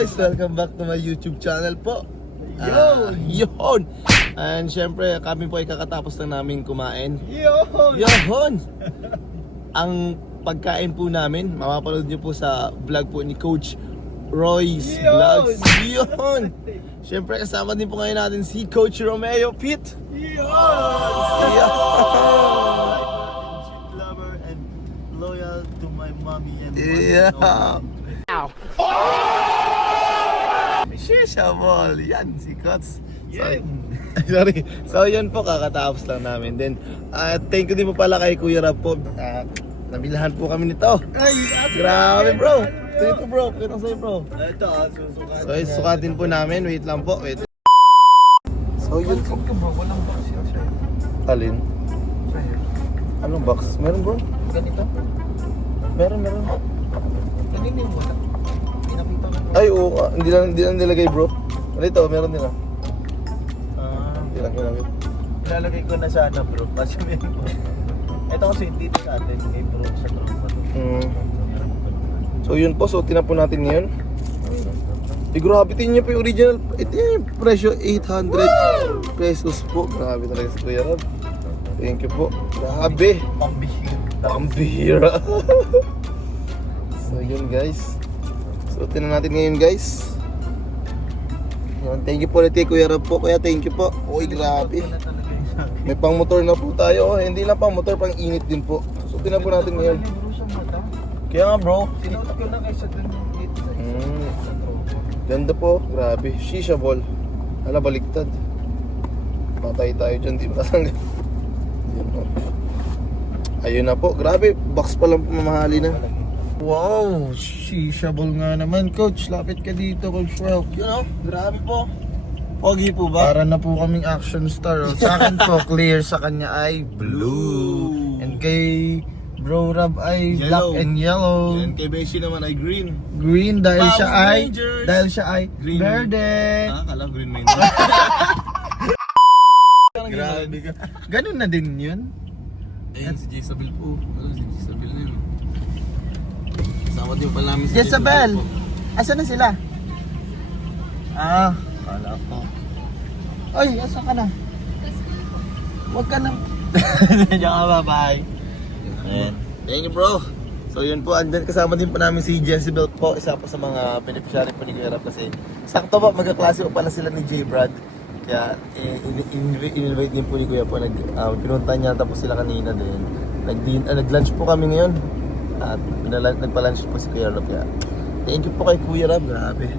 guys? Welcome back to my YouTube channel po. Yun! And syempre, kami po ay kakatapos lang namin kumain. Yun! Ang pagkain po namin, mapapanood nyo po sa vlog po ni Coach Roy's Vlogs. Yun! Syempre, kasama din po ngayon natin si Coach Romeo Pitt. Sweet lover and loyal to my mommy and Shishabol! Yan, si Coach. Sorry. So yun po, kakatapos lang namin. Then, thank you din po pala kay Kuya Rab po. Nabilahan po kami nito. Grabe bro! Ito bro, kitang sa'yo bro. Ito, susukat. So sukatin po namin, wait lang po, wait. So yun po. Bro, walang box yun, sir. Alin? Anong box? Meron bro? Ganito? Meron. Ganito yung wala. Pinakita ko. Ay oo, hindi lang nilagay bro. Ano ito, meron nila. Hindi lang ginamit. Ilalagay ko na sana bro, kasi meron ko. Ito kasi dito sa atin, kay bro, sa tropa to. So yun po, suotin na po natin ngayon. Grabe, tingin niyo po yung original. Ito yung presyo, 800 pesos po. Grabe talaga si Kuya Rab. Thank you po. Grabe. Pambihira. So yun guys. Suotin na natin ngayon guys. Yun, thank you po ulit kay Kuya Rab po. Kaya thank you po. Uy, grabe. May pang motor na po tayo. Hindi lang pang motor, pang init din po. Suotin na po natin ngayon. Kaya nga bro. Sinuot ko na kaysa dun dito sa isa. Ganda po, grabe. Shisha ball. Hala, baliktad. Patay tayo dyan, di matanggal. Ayun na po, grabe. Box pa lang mamahali na. Wow, shisha ball nga naman, Coach. Lapit ka dito, Coach Ralph. You know, grabe po. Pogi po ba? Para na po kaming action star. Sa akin po, clear. Sa kanya ay blue. And kay Bro Rab ay Yellow. black and yellow. And kay Beshi naman ay green. Green dahil Power siya ay Rangers. green verde. Kala green man. Grabe ka. Ganun na din 'yun. Ayun si Jezabel po. Si Jezabel na yun. Kasama din pala namin si Jezabel. Asan na sila? Kala ko. Oy, asan ka na? Huwag ka na. Diyan ka, bye. Thank you bro. So yun po, andun kasama din po namin si Jezebel po, isa po sa mga beneficiary po ni Kuya Rab kasi sakto po, magkaklase po pala sila ni J. Brad. Kaya in-invite din po ni Kuya po, pinunta niya tapos sila kanina din. Nag-lunch po kami ngayon at nagpa-lunch po si Kuya Rab. Kaya thank you po kay Kuya Rab, grabe.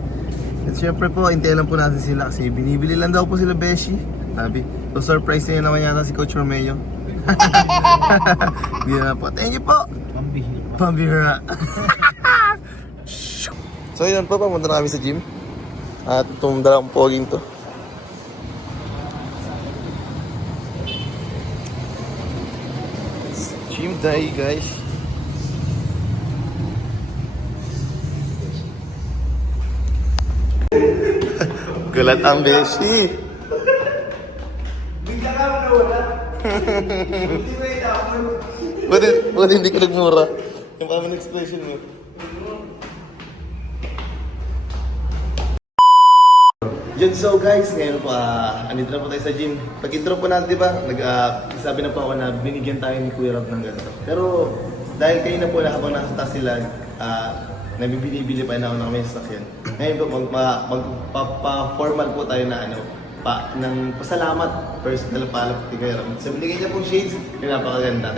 At syempre po, hintayin lang po natin sila kasi binibili lang daw po sila Beshi. Sabi, so surprise niya naman yata si Coach Romeo. Hindi na po. Thank you po. Pambihira. So yun po, pamunta na kami sa gym. At itong dalawang poging to. Gym day guys. Gulat ang Beshi. Buti hindi ka nagmura. Yung common expression mo. Yun, so guys, ngayon po, andito na po tayo sa gym. Pag-intro po natin, di ba? Sabi na po ako na binigyan tayo ni Kuya Rab ng ganito. Pero dahil kayo na po na habang nasa taas sila, nabibili pa na ako ng may sasakyan. Ngayon po, magpa-formal po tayo na ng pasalamat, personal pala kay Kuya Rab. So, binigyan niya pong shades, yung napakaganda.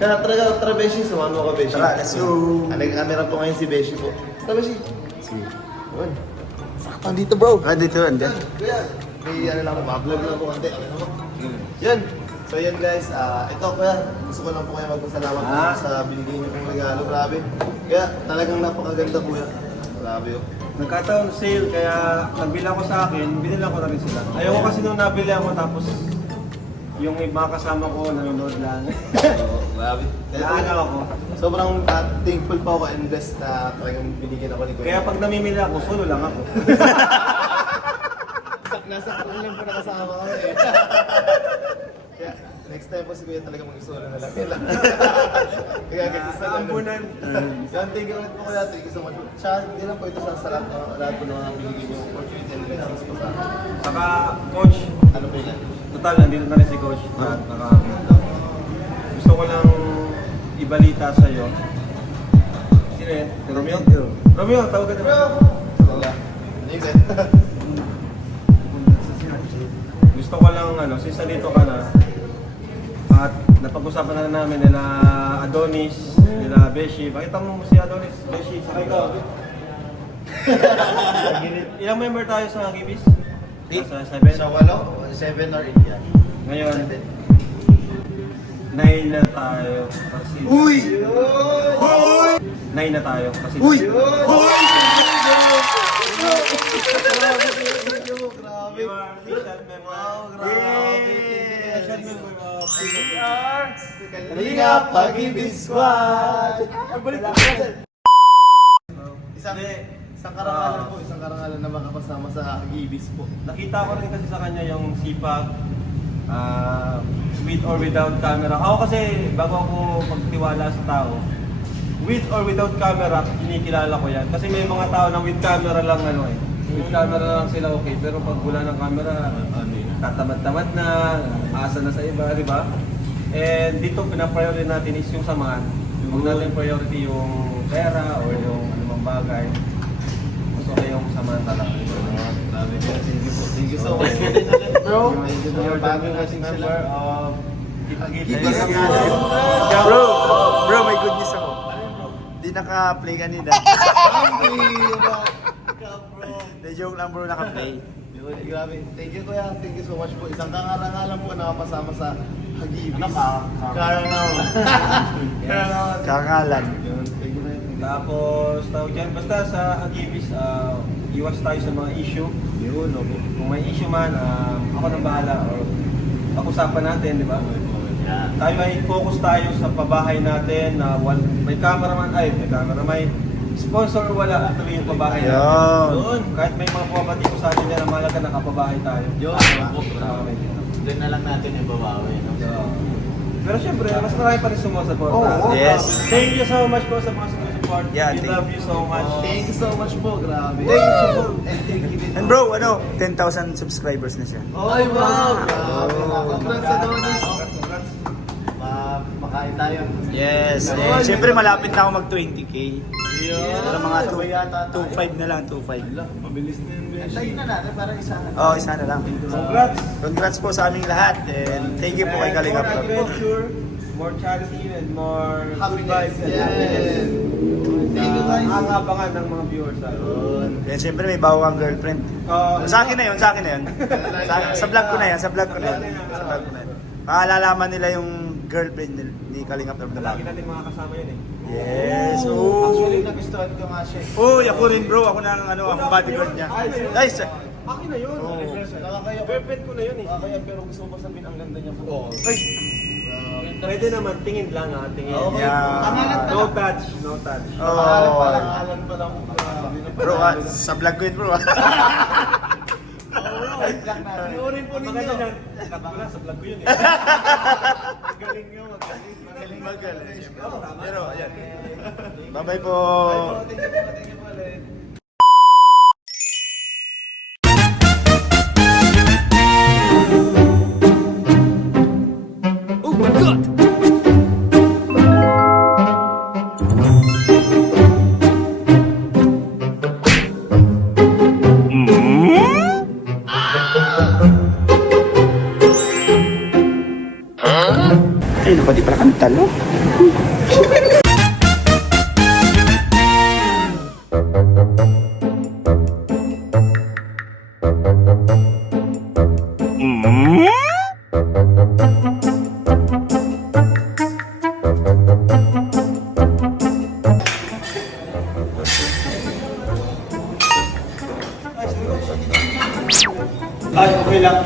Kaya tara Beshi, sumama ko Beshi. Tara, let's go! Meron po ngayon si Beshi po. Tara Beshi. Yun. Sakto dito bro. Dito, andyan. Kuya, may ma-vlog lang po konti. Yun. So yun guys, ito kuya, gusto ko lang po kayo magpasalamat sa binigay niyo pong regalo. Grabe. Kaya talagang napakaganda kuya. Grabe yun. Nagkataon sale, kaya nabili ako sa akin, binilang ko na rin sila. Ayoko kasi nung nabili ako tapos yung mga kasama ko nanonood lang. Grabe. Naano ako. Sobrang thankful po ako and blessed na talagang binigyan ako ni kuya. Kaya pag namimili ako, solo lang ako. Nasa lang po nakasama ko eh. Kaya next time po si kuya talaga mag-solo na lang. Kaya ganyan sa Ambunan. Yan, thank you ulit po kuya. Thank you so much. Siya, hindi lang po ito sa lahat po ng mga binigay niyo opportunity and blessings po sa Saka, coach, ano po yan. total, nandito na rin si coach. At gusto ko lang ibalita sa'yo. Sino yan? Si Romeo? Romeo, tawagan na. Wala. Ano yun? Gusto ko lang, since nandito ka na, at napag-usapan na namin nila Adonis, nila Beshi. Pakita mo si Adonis, Beshi, sakay ka. Ilang member tayo sa Gibis? Sa 7? Sa 8, 7 or 8 yan. Ngayon, 9 na tayo. Kasi Uy! 9 na tayo. Kasi Uy! You are official member. Wow, grabe. Official member of Kalinga Pag-ibig Squad! Isang karangalan na makapasama sa Gibis po. Nakita ko rin kasi sa kanya yung sipag, with or without camera. Ako kasi, bago ako magtiwala sa tao, with or without camera, kinikilala ko yan. Kasi may mga tao na with camera lang with camera lang sila okay, pero pag wala ng camera, tatamad-tamad na, asa na sa iba, di ba? And dito, pinapriority natin is yung samahan. Huwag natin priority yung pera or yung anumang bagay. Mas okay yung samahan talaga. Thank you so much. Bro, You're the newest member of Gibis Bro, may good news ako. Di naka-play kanina. The joke lang bro, naka-play. Grabe. Thank you kuya. Thank you so much po. Isang kangarangalan po na kapasama sa Hagibis. Karangalan. Karangalan. Thank you na yun. Tapos, tawag dyan, basta sa Agibis, iwas tayo sa mga issue. Yun, okay. Kung may issue man, ako nang bahala. Or pag-usapan natin, di ba? Tayo ay focus tayo sa pabahay natin na may cameraman, may sponsor or wala, tuloy yung pabahay natin. Yun. Doon, kahit may mga pumabati ko sa atin yan, ang mahalaga nakapabahay tayo. Yun. Doon na lang natin yung babawi. Pero syempre, mas marami pa rin sumusupport. Yes. Thank you so much po sa mga sumusupport. Yeah, We love you so much. Thank you so much po. Grabe. Thank Thank you din. And bro, 10,000 subscribers na siya. Oy, wow. Grabe. Congrats sa Donis. Makain tayo. Yes. Yun. Siyempre malapit na ako mag 20k. Yeah. Pero mga 2.5 na lang, 2.5. Mabilis na yun, Beshi. Tayo na natin para isa na. Oh, isa na lang. Congrats. Congrats po sa aming lahat. And thank you po kay Kalinga More Prab. adventure, more charity, and more good vibes and Yes. happiness. Thank you guys. Ang abangan ng mga viewers. And siyempre may bago kang girlfriend. Sa akin na yun, sa akin na yun. Sa vlog ko na yan, sa vlog ko na yan. Sa vlog ko na yan. Maalalaman nila yung girlfriend ni Kalinga Prab na Lagi bago. natin mga kasama yun eh. Yes. Oh. Actually, nagustuhan ko nga siya. Oh, ako rin bro. Ako na ang ako bodyguard niya. Guys, Akin na yun. Nakakaya pa. Girlfriend ko na yun eh. Nakakaya pero gusto ko pa sabihin ang ganda niya po. ay, Pwede naman, tingin lang ha, tingin. Okay. Yeah. No touch, no touch. Pangalan pa lang. bro, sa vlog ko yun bro. Panoorin po ninyo. Maganda yan. Cut ko lang, sa vlog ko yun eh. Galing nyo, magaling. Magaling. Pero, ayan. Bye-bye po. Thank you po ulit. Ay, pati pala kami talo. Ay, okay lang.